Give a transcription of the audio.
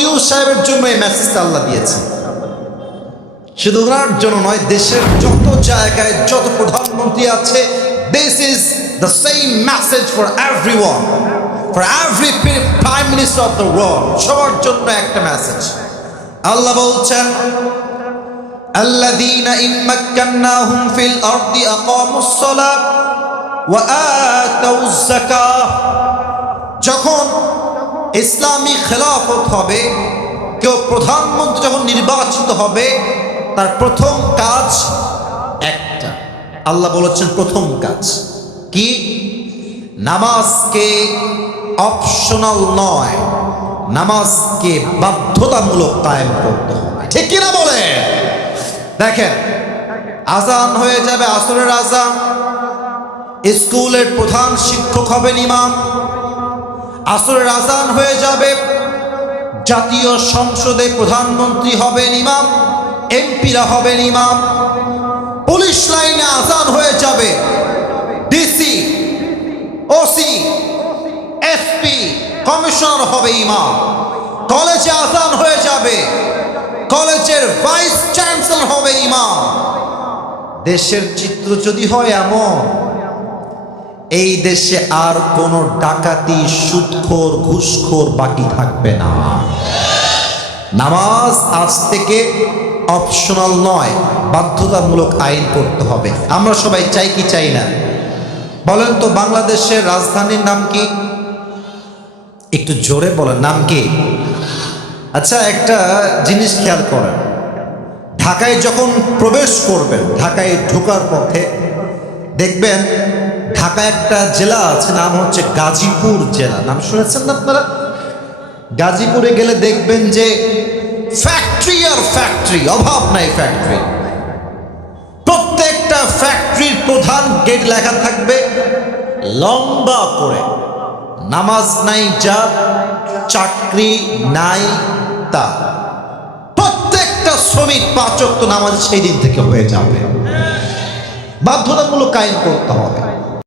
ইউনুস সাহেবের জন্য এই মেসেজটা আল্লাহ দিয়েছে শুধু ওনার জন্য নয় দেশের যত জায়গায় যত প্রধানমন্ত্রী আছে this is the same message for everyone for every prime minister of the world সবার জন্য একটা মেসেজ আল্লাহ বলছেন الذين إن مكناهم في الأرض أقاموا الصلاة وآتوا الزكاة যখন ইসলামী খেলাফত হবে, কেউ প্রধানমন্ত্রী যখন নির্বাচিত হবে, তার প্রথম কাজ একটা। আল্লাহ বলেছেন প্রথম কাজ কি? নামাজকে অপশনাল নয়, নামাজকে বাধ্যতামূলক কায়েম করতে হবে। ঠিক কিনা বলে দেখেন, আজান হয়ে যাবে আসরের আজান, স্কুলের প্রধান শিক্ষক হবেন ইমাম আসরের আজান হয়ে যাবে। জাতীয় সংসদে প্রধানমন্ত্রী হবেন ইমাম, এমপিরা হবেন ইমাম। পুলিশ লাইনে আজান হয়ে যাবে। ডিসি, ওসি, এসপি, কমিশনার হবে ইমাম। কলেজে আজান হয়ে যাবে। কলেজের ভাইস চ্যান্সেলর হবে ইমাম। দেশের চিত্র যদি হয় এমন এই দেশে আর কোনো ডাকাতি সুদখোর ঘুষখোর বাকি থাকবে না। নামাজ আজ থেকে অপশনাল নয়, বাধ্যতামূলক আইন করতে হবে। আমরা সবাই চাই কি চাই না? বলেন তো বাংলাদেশের রাজধানীর নাম কি? একটু জোরে বলেন, নাম কি? আচ্ছা একটা জিনিস খেয়াল করেন। ঢাকায় যখন প্রবেশ করবেন, ঢাকায় ঢোকার পথে দেখবেন ঢাকা একটা জেলা আছে, নাম হচ্ছে গাজীপুর জেলা। নাম শুনেছেন না আপনারা? গাজীপুরে গেলে দেখবেন যে ফ্যাক্টরি আর ফ্যাক্টরি, অভাব নাই ফ্যাক্টরি। প্রত্যেকটা ফ্যাক্টরির প্রধান গেট লেখা থাকবে লম্বা করে। নামাজ নাই যা চাকরি নাই তা প্রত্যেকটা শ্রমিক পাচক তো নামাজ সেই দিন থেকে হয়ে যাবে। বাধ্যতামূলক আইন করতে হবে।